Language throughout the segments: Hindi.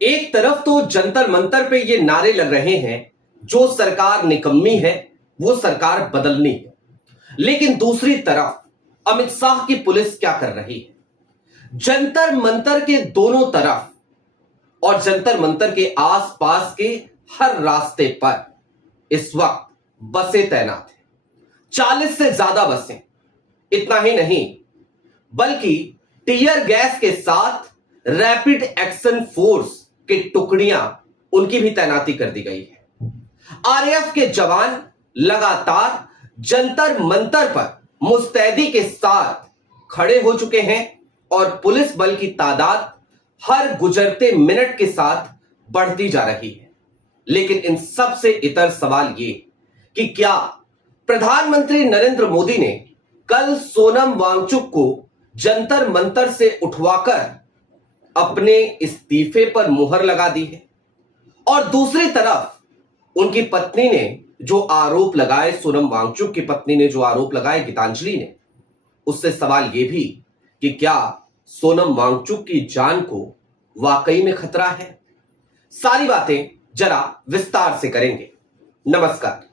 एक तरफ तो जंतर मंतर पे ये नारे लग रहे हैं, जो सरकार निकम्मी है वो सरकार बदलनी है। लेकिन दूसरी तरफ अमित शाह की पुलिस क्या कर रही है? जंतर मंतर के दोनों तरफ और जंतर मंतर के आसपास के हर रास्ते पर इस वक्त बसें तैनात हैं। 40 से ज्यादा बसें। इतना ही नहीं बल्कि टीयर गैस के साथ रैपिड एक्शन फोर्स की टुकड़ियां उनकी भी तैनाती कर दी गई है। आरएएफ के जवान लगातार जंतर मंतर पर मुस्तैदी के साथ खड़े हो चुके हैं और पुलिस बल की तादाद हर गुजरते मिनट के साथ बढ़ती जा रही है। लेकिन इन सब से इतर सवाल ये कि क्या प्रधानमंत्री नरेंद्र मोदी ने कल सोनम वांगचुक को जंतर मंतर से उठवाकर अपने इस्तीफे पर मुहर लगा दी है? और दूसरी तरफ उनकी पत्नी ने जो आरोप लगाए, सोनम वांगचुक की पत्नी ने जो आरोप लगाए गीतांजलि ने, उससे सवाल यह भी कि क्या सोनम वांगचुक की जान को वाकई में खतरा है? सारी बातें जरा विस्तार से करेंगे। नमस्कार,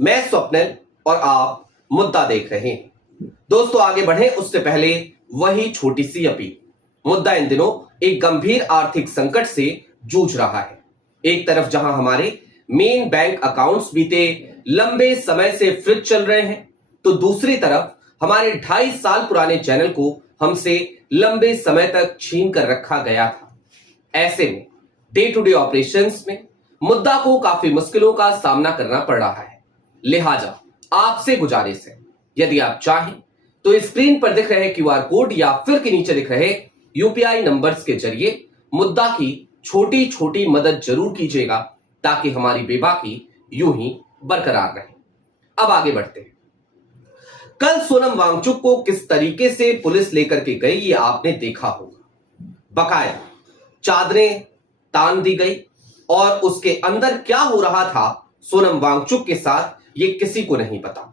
मैं स्वप्निल और आप मुद्दा देख रहे हैं। दोस्तों, आगे बढ़े उससे पहले वही छोटी सी अपील। मुद्दा इन दिनों एक गंभीर आर्थिक संकट से जूझ रहा है। एक तरफ जहां हमारे मेन बैंक अकाउंट्स बीते लंबे समय से फ्रीज चल रहे हैं, तो दूसरी तरफ हमारे 2.5 साल पुराने चैनल को हमसे लंबे समय तक छीन कर रखा गया था। ऐसे में डे टू डे ऑपरेशंस में मुद्दा को काफी मुश्किलों का सामना करना पड़ रहा है। लिहाजा आपसे गुजारिश है, यदि आप चाहें तो स्क्रीन पर दिख रहे क्यूआर कोड या फिर के नीचे दिख रहे यूपीआई नंबर्स के जरिए मुद्दा की छोटी छोटी मदद जरूर कीजिएगा, ताकि हमारी बेबाकी यूं ही बरकरार रहे। अब आगे बढ़ते हैं। कल सोनम वांगचुक को किस तरीके से पुलिस लेकर के गई, ये आपने देखा होगा। बकाया चादरें तान दी गई और उसके अंदर क्या हो रहा था सोनम वांगचुक के साथ, ये किसी को नहीं पता।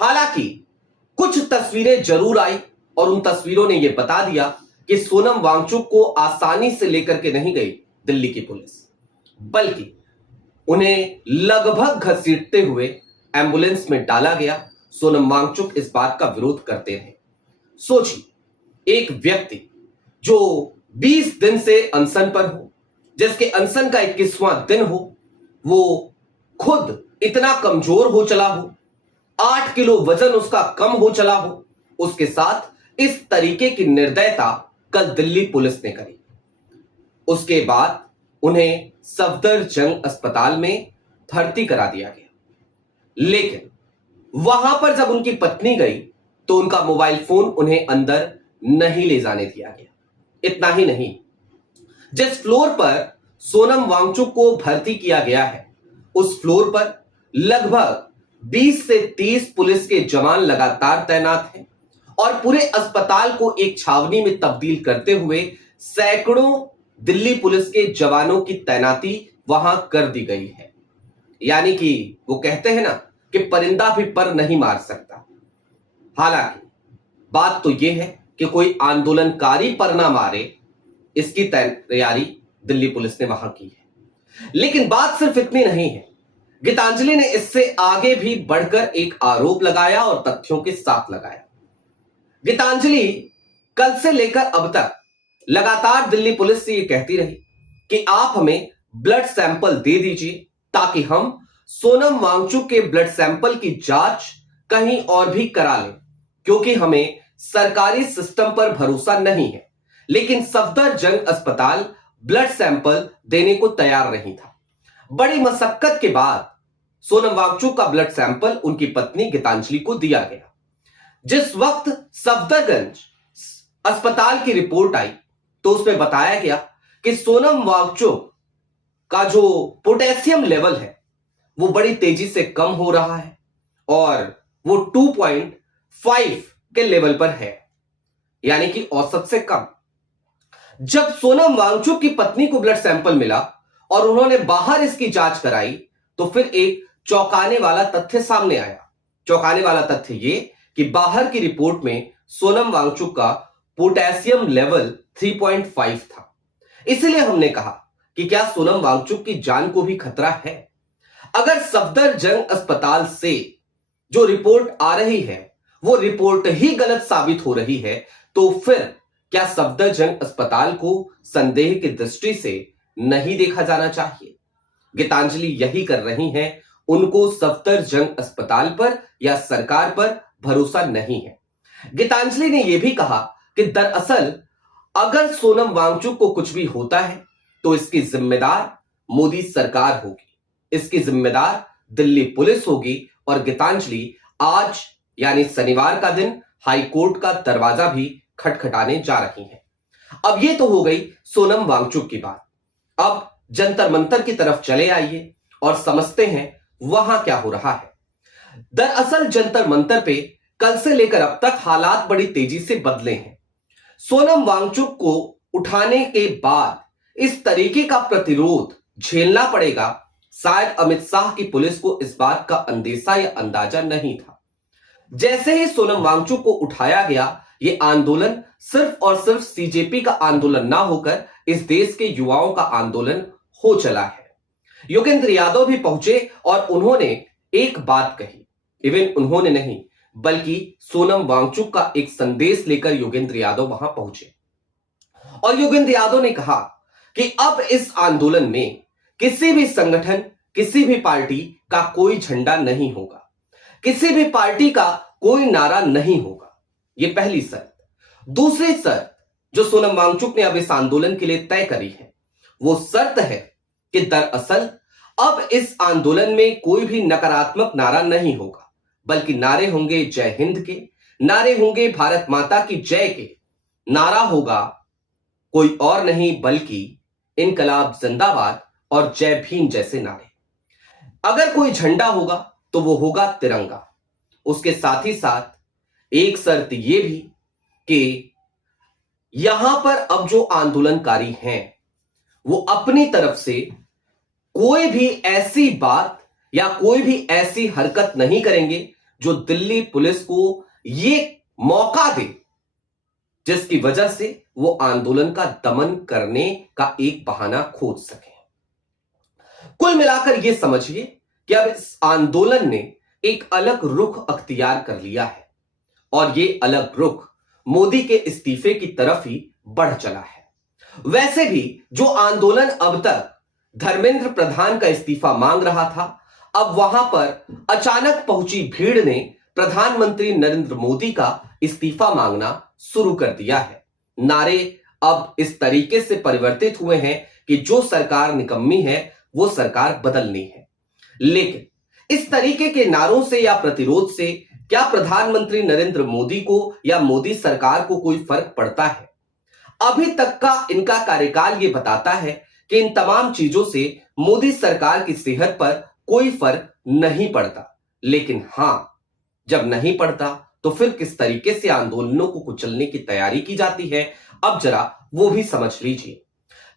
हालांकि कुछ तस्वीरें जरूर आई और उन तस्वीरों ने यह बता दिया कि सोनम वांगचुक को आसानी से लेकर के नहीं गई दिल्ली की पुलिस, बल्कि उन्हें लगभग घसीटते हुए एम्बुलेंस में डाला गया। सोनम वांगचुक इस बात का विरोध करते रहे। सोचिए, एक व्यक्ति जो 20 दिन से अनशन पर हो, जिसके अनशन का 21वां दिन हो, वो खुद इतना कमजोर हो चला हो, 8 किलो वजन उसका कम हो चला हो, उसके साथ इस तरीके की निर्दयता कल दिल्ली पुलिस ने करी। उसके बाद उन्हें सफदरजंग अस्पताल में भर्ती करा दिया गया। लेकिन वहां पर जब उनकी पत्नी गई तो उनका मोबाइल फोन उन्हें अंदर नहीं ले जाने दिया गया। इतना ही नहीं, जिस फ्लोर पर सोनम वांगचुक को भर्ती किया गया है, उस फ्लोर पर लगभग 20 से 30 पुलिस के जवान लगातार तैनात हैं और पूरे अस्पताल को एक छावनी में तब्दील करते हुए सैकड़ों दिल्ली पुलिस के जवानों की तैनाती वहां कर दी गई है। यानी कि वो कहते हैं ना कि परिंदा भी पर नहीं मार सकता। हालांकि बात तो यह है कि कोई आंदोलनकारी पर ना मारे, इसकी तैयारी दिल्ली पुलिस ने वहां की है। लेकिन बात सिर्फ इतनी नहीं है। गीतांजलि ने इससे आगे भी बढ़कर एक आरोप लगाया और तथ्यों के साथ लगाया। गीतांजलि कल से लेकर अब तक लगातार दिल्ली पुलिस से यह कहती रही कि आप हमें ब्लड सैंपल दे दीजिए, ताकि हम सोनम वांगचुक के ब्लड सैंपल की जांच कहीं और भी करा लें, क्योंकि हमें सरकारी सिस्टम पर भरोसा नहीं है। लेकिन सफदरजंग अस्पताल ब्लड सैंपल देने को तैयार नहीं था। बड़ी मशक्कत के बाद सोनम वांगचुक का ब्लड सैंपल उनकी पत्नी गीतांजलि को दिया गया। जिस वक्त सफदरजंग अस्पताल की रिपोर्ट आई तो उसमें बताया गया कि सोनम वांगचुक का जो पोटेशियम लेवल है वो बड़ी तेजी से कम हो रहा है और वो 2.5 के लेवल पर है, यानी कि औसत से कम। जब सोनम वांगचुक की पत्नी को ब्लड सैंपल मिला और उन्होंने बाहर इसकी जांच कराई तो फिर एक चौंकाने वाला तथ्य सामने आया। चौंकाने वाला तथ्य ये कि बाहर की रिपोर्ट में सोनम वांगचुक का पोटेशियम लेवल 3.5 था। इसलिए हमने कहा कि क्या सोनम वांगचुक की जान को भी खतरा है? अगर सफदरजंग अस्पताल से जो रिपोर्ट आ रही है वो रिपोर्ट ही गलत साबित हो रही है, तो फिर क्या सफदरजंग अस्पताल को संदेह की दृष्टि से नहीं देखा जाना चाहिए? गीतांजलि यही कर रही हैं, उनको सफदरजंग अस्पताल पर या सरकार पर भरोसा नहीं है। गीतांजलि ने यह भी कहा कि दरअसल अगर सोनम वांगचुक को कुछ भी होता है तो इसकी जिम्मेदार मोदी सरकार होगी, इसकी जिम्मेदार दिल्ली पुलिस होगी। और गीतांजलि आज यानी शनिवार का दिन हाई कोर्ट का दरवाजा भी खटखटाने जा रही हैं। अब ये तो हो गई सोनम वांगचुक की बात। अब जंतर मंतर की तरफ चले आइए और समझते हैं वहां क्या हो रहा है। दरअसल जंतर मंतर पे कल से लेकर अब तक हालात बड़ी तेजी से बदले हैं। सोनम वांगचुक को उठाने के बाद इस तरीके का प्रतिरोध झेलना पड़ेगा, शायद अमित शाह की पुलिस को इस बात का अंदेशा या अंदाजा नहीं था। जैसे ही सोनम वांगचुक को उठाया गया, यह आंदोलन सिर्फ और सिर्फ सीजेपी का आंदोलन ना होकर इस देश के युवाओं का आंदोलन हो चला है। योगेंद्र यादव भी पहुंचे और उन्होंने एक बात कही। इवन उन्होंने नहीं बल्कि सोनम वांगचुक का एक संदेश लेकर योगेंद्र यादव वहां पहुंचे और योगेंद्र यादव ने कहा कि अब इस आंदोलन में किसी भी संगठन, किसी भी पार्टी का कोई झंडा नहीं होगा, किसी भी पार्टी का कोई नारा नहीं होगा। यह पहली शर्त। दूसरी शर्त जो सोनम वांगचुक ने अब इस आंदोलन के लिए तय करी है, वो शर्त है कि दरअसल अब इस आंदोलन में कोई भी नकारात्मक नारा नहीं होगा, बल्कि नारे होंगे जय हिंद के, नारे होंगे भारत माता की जय के, नारा होगा कोई और नहीं बल्कि इनकलाब जिंदाबाद और जय भीम जैसे नारे। अगर कोई झंडा होगा तो वो होगा तिरंगा। उसके साथ ही साथ एक शर्त यह भी कि यहां पर अब जो आंदोलनकारी हैं वो अपनी तरफ से कोई भी ऐसी बात या कोई भी ऐसी हरकत नहीं करेंगे जो दिल्ली पुलिस को यह मौका दे जिसकी वजह से वो आंदोलन का दमन करने का एक बहाना खोज सके। कुल मिलाकर यह समझिए कि अब इस आंदोलन ने एक अलग रुख अख्तियार कर लिया है और यह अलग रुख मोदी के इस्तीफे की तरफ ही बढ़ चला है। वैसे भी जो आंदोलन अब तक धर्मेंद्र प्रधान का इस्तीफा मांग रहा था, अब वहां पर अचानक पहुंची भीड़ ने प्रधानमंत्री नरेंद्र मोदी का इस्तीफा मांगना शुरू कर दिया है। नारे अब इस तरीके से परिवर्तित हुए हैं कि जो सरकार निकम्मी है वो सरकार बदलनी है। लेकिन इस तरीके के नारों से या प्रतिरोध से क्या प्रधानमंत्री नरेंद्र मोदी को या मोदी सरकार को कोई फर्क पड़ता है? अभी तक का इनका कार्यकाल ये बताता है कि इन तमाम चीजों से मोदी सरकार की सेहत पर कोई फर्क नहीं पड़ता। लेकिन हां, जब नहीं पड़ता तो फिर किस तरीके से आंदोलनों को कुचलने की तैयारी की जाती है, अब जरा वो भी समझ लीजिए।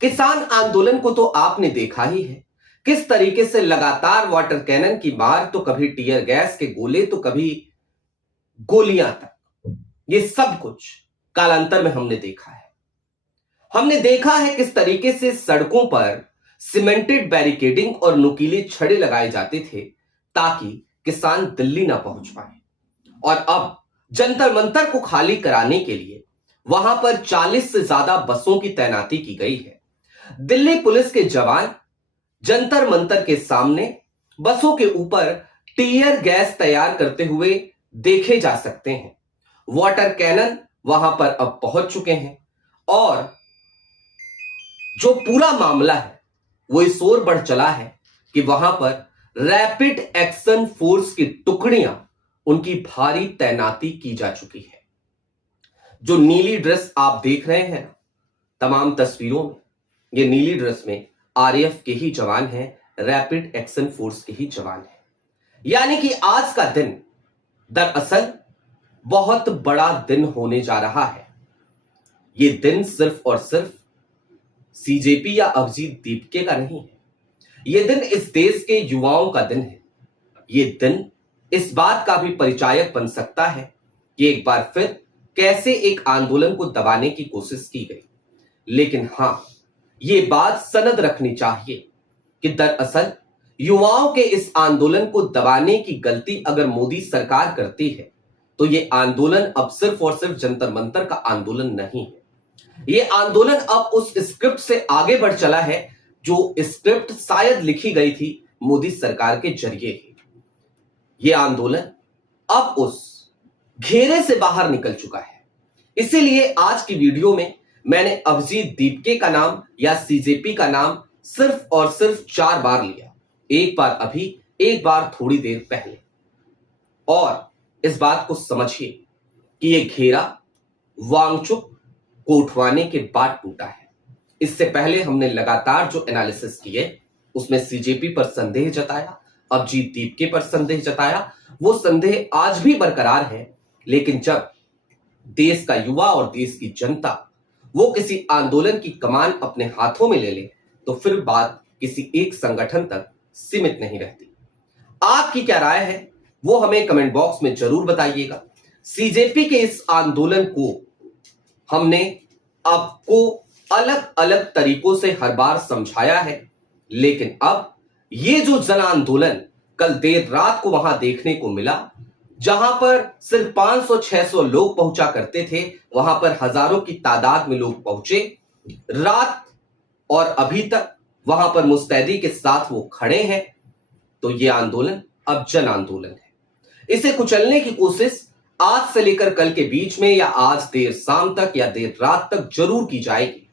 किसान आंदोलन को तो आपने देखा ही है, किस तरीके से लगातार वाटर कैनन की मार, तो कभी टीयर गैस के गोले, तो कभी गोलियां तक, ये सब कुछ कालांतर में हमने देखा है। हमने देखा है किस तरीके से सड़कों पर सीमेंटेड बैरिकेडिंग और नुकीले छड़े लगाए जाते थे ताकि किसान दिल्ली ना पहुंच पाए। और अब जंतर मंतर को खाली कराने के लिए वहां पर 40 से ज्यादा बसों की तैनाती की गई है। दिल्ली पुलिस के जवान जंतर मंतर के सामने बसों के ऊपर टीयर गैस तैयार करते हुए देखे जा सकते हैं। वाटर कैनन वहां पर अब पहुंच चुके हैं और जो पूरा मामला है वो इस ओर बढ़ चला है कि वहां पर रैपिड एक्शन फोर्स की टुकड़ियां, उनकी भारी तैनाती की जा चुकी है। जो नीली ड्रेस आप देख रहे हैं तमाम तस्वीरों में, ये नीली ड्रेस में आरएएफ के ही जवान हैं, रैपिड एक्शन फोर्स के ही जवान हैं। यानी कि आज का दिन दरअसल बहुत बड़ा दिन होने जा रहा है। ये दिन सिर्फ और सिर्फ सीजेपी या अभिजीत दीपके का नहीं है, ये दिन इस देश के युवाओं का दिन है। ये दिन इस बात का भी परिचायक बन सकता है कि एक बार फिर कैसे एक आंदोलन को दबाने की कोशिश की गई। लेकिन हां, ये बात सनद रखनी चाहिए कि दरअसल युवाओं के इस आंदोलन को दबाने की गलती अगर मोदी सरकार करती है तो ये आंदोलन अब सिर्फ और सिर्फ जंतर मंतर का आंदोलन नहीं है। ये आंदोलन अब उस स्क्रिप्ट से आगे बढ़ चला है जो स्क्रिप्ट शायद लिखी गई थी मोदी सरकार के जरिए ही। ये आंदोलन अब उस घेरे से बाहर निकल चुका है। इसीलिए आज की वीडियो में मैंने अभिजीत दीपके का नाम या सीजेपी का नाम सिर्फ और सिर्फ 4 बार लिया, एक बार अभी, एक बार थोड़ी देर पहले। और इस बात को समझिए कि यह घेरा वांगचुक कोटवानी के बाद टूटा है। इससे पहले हमने लगातार जो एनालिसिस किए उसमें सीजेपी पर संदेह जताया, अभिजीत दीपके पर संदेह जताया। वो संदेह आज भी बरकरार है, लेकिन जब देश का युवा और देश की जनता वो किसी आंदोलन की कमान अपने हाथों में ले ले तो फिर बात किसी एक संगठन तक सीमित नहीं रहती। आपकी क्या राय है वो हमें कमेंट बॉक्स में जरूर बताइएगा। सीजेपी के इस आंदोलन को हमने आपको अलग अलग तरीकों से हर बार समझाया है, लेकिन अब ये जो जन आंदोलन कल देर रात को वहां देखने को मिला, जहां पर सिर्फ 500-600 लोग पहुंचा करते थे, वहां पर हजारों की तादाद में लोग पहुंचे रात, और अभी तक वहां पर मुस्तैदी के साथ वो खड़े हैं। तो ये आंदोलन अब जन आंदोलन है। इसे कुचलने की कोशिश आज से लेकर कल के बीच में या आज देर शाम तक या देर रात तक जरूर की जाएगी,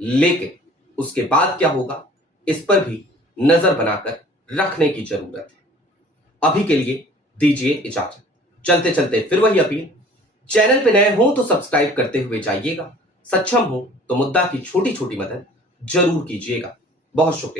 लेकिन उसके बाद क्या होगा इस पर भी नजर बनाकर रखने की जरूरत है। अभी के लिए दीजिए इजाजत। चलते चलते फिर वही अपील, चैनल पे नए हो तो सब्सक्राइब करते हुए जाइएगा, सक्षम हो तो मुद्दा की छोटी छोटी मदद जरूर कीजिएगा। बहुत शुक्रिया।